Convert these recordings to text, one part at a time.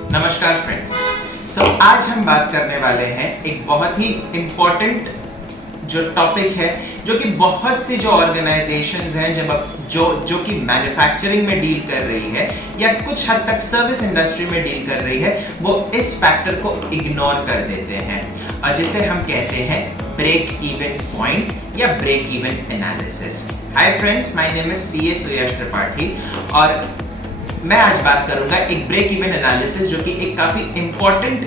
नमस्कार फ्रेंड्स। आज हम बात करने वाले हैं एक बहुत ही इम्पोर्टेंट जो टॉपिक है, जो कि बहुत सी जो ऑर्गेनाइजेशंस हैं जो कि मैन्युफैक्चरिंग में डील कर रही है या कुछ हद तक सर्विस इंडस्ट्री में डील कर रही है, वो इस फैक्टर को इग्नोर कर देते हैं और जिसे हम कहते हैं ब्रेक इवन पॉइंट या break even analysis. Hi friends, my name is CA Suyash Tripathi और मैं आज बात करूंगा एक ब्रेक इवन एनालिसिस, जो कि एक काफी इंपॉर्टेंट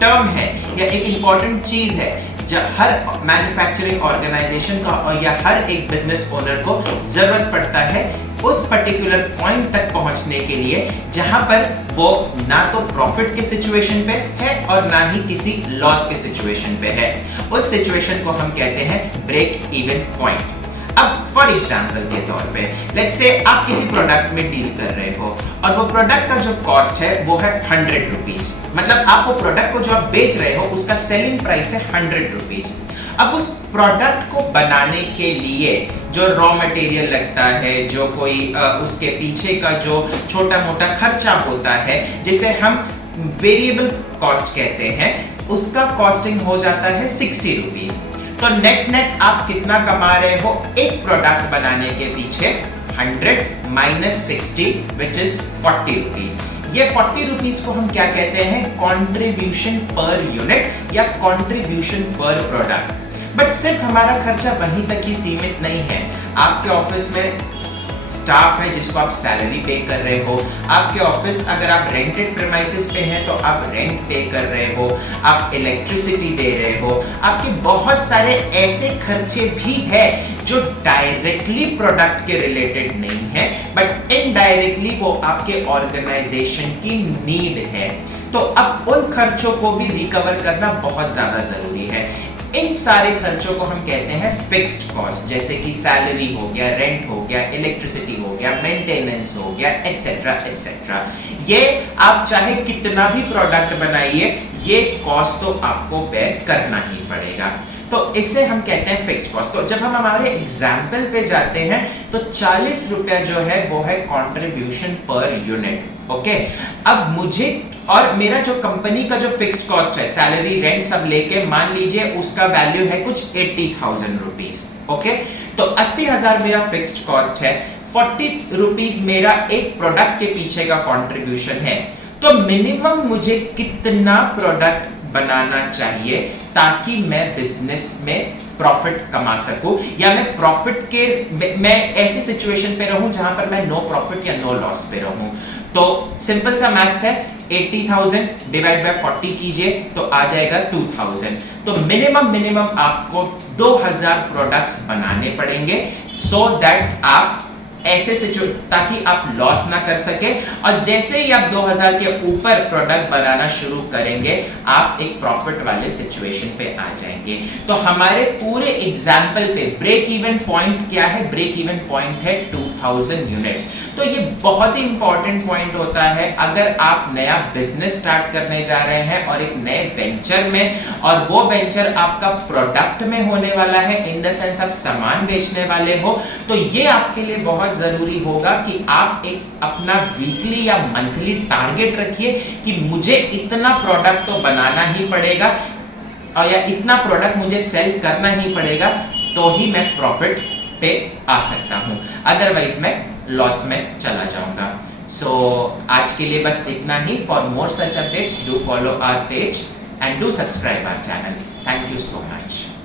टर्म है या एक इंपॉर्टेंट चीज है जब हर मैन्युफैक्चरिंग ऑर्गेनाइजेशन का और या हर एक बिजनेस ओनर को जरूरत पड़ता है उस पर्टिकुलर पॉइंट तक पहुंचने के लिए जहां पर वो ना तो प्रॉफिट के सिचुएशन पे है और ना ही किसी लॉस के सिचुएशन पे है। उस सिचुएशन को हम कहते हैं ब्रेक इवन पॉइंट। अब फॉर एग्जांपल के तौर पे लेट्स से आप किसी प्रोडक्ट में डील कर रहे हो और वो प्रोडक्ट का जो कॉस्ट है वो है 100 रुपीज। मतलब आप वो प्रोडक्ट को जो आप बेच रहे हो उसका सेलिंग प्राइस है 100 रुपीज। अब उस प्रोडक्ट को बनाने के लिए जो रॉ मटेरियल लगता है, जो कोई उसके पीछे का जो छोटा मोटा खर्चा होता है जिसे हम वेरिएबल कॉस्ट कहते हैं, उसका कॉस्टिंग हो जाता है 60 रुपीज। तो नेट नेट आप कितना कमा रहे हो एक प्रोडक्ट बनाने के पीछे? 100 माइनस 60 विच इज 40 रुपीज। ये 40 रुपीज को हम क्या कहते हैं? कंट्रीब्यूशन पर यूनिट या कंट्रीब्यूशन पर प्रोडक्ट। बट सिर्फ हमारा खर्चा वहीं तक ही सीमित नहीं है। आपके ऑफिस में स्टाफ है जिसको आप सैलरी पे कर रहे हो, आपके ऑफिस अगर आप रेंटेड प्रीमाइसेस पे हैं तो आप रेंट पे कर रहे हो, आप इलेक्ट्रिसिटी दे रहे हो, आपके बहुत सारे ऐसे खर्चे भी हैं जो डायरेक्टली प्रोडक्ट के रिलेटेड नहीं है बट इनडायरेक्टली वो आपके ऑर्गेनाइजेशन की नीड है। तो अब उन खर्चों को भी रिकवर करना बहुत ज्यादा जरूरी है। इन सारे खर्चों को हम कहते हैं फिक्स्ड कॉस्ट, जैसे कि सैलरी हो गया, रेंट हो गया, इलेक्ट्रिसिटी हो गया, मेंटेनेंस हो गया, एटसेट्रा एटसेट्रा। ये आप चाहे कितना भी प्रोडक्ट बनाइए, ये कॉस्ट तो आपको बेयर करना ही पड़ेगा। तो इसे हम कहते हैं फिक्स्ड कॉस्ट। तो जब हम हमारे एग्जाम्पल पे जाते हैं तो 40 रुपया जो है वो है कंट्रीब्यूशन पर यूनिट। ओके, अब मुझे और मेरा जो कंपनी का जो फिक्स्ड कॉस्ट है, सैलरी रेंट सब लेके मान लीजिए उसका वैल्यू है कुछ 80,000 रुपीज। ओके, तो 80,000 मेरा फिक्स्ड कॉस्ट है, 40 रुपीज मेरा एक प्रोडक्ट के पीछे का कंट्रीब्यूशन है। तो मिनिमम मुझे कितना प्रोडक्ट बनाना चाहिए ताकि मैं बिजनेस में प्रॉफिट कमा सकूं या मैं ऐसी सिचुएशन पे रहूं जहां पर मैं नो प्रॉफिट या नो लॉस पे रहूं। तो सिंपल सा मैथ्स है, 80,000 डिवाइड बाय 40 कीजिए तो आ जाएगा 2000। तो मिनिमम आपको 2000 प्रोडक्ट्स बनाने पड़ेंगे सो दैट आप ऐसे ताकि आप लॉस ना कर सके। और जैसे ही आप 2000 के ऊपर प्रोडक्ट बनाना शुरू करेंगे आप एक प्रॉफिट वाले सिचुएशन पे आ जाएंगे। तो हमारे पूरे एग्जाम्पल पे ब्रेक इवन पॉइंट क्या है? ब्रेक इवन पॉइंट है 2000 यूनिट्स। तो ये बहुत ही इंपॉर्टेंट पॉइंट होता है अगर आप नया बिजनेस स्टार्ट करने जा रहे हैं और एक नए वेंचर में, और वो वेंचर आपका प्रोडक्ट में होने वाला है, इन द सेंस आप सामान बेचने वाले हो। तो ये आपके लिए बहुत जरूरी होगा कि आप एक अपना वीकली या मंथली टारगेट रखिए कि मुझे इतना प्रोडक्ट तो बनाना ही पड़ेगा और या इतना प्रोडक्ट मुझे सेल करना ही पड़ेगा तो ही मैं प्रॉफिट पे आ सकता हूं, अदरवाइज मैं लॉस में चला जाऊंगा। सो आज के लिए बस इतना ही। For more such updates do follow our page and do subscribe our channel. Thank you so much.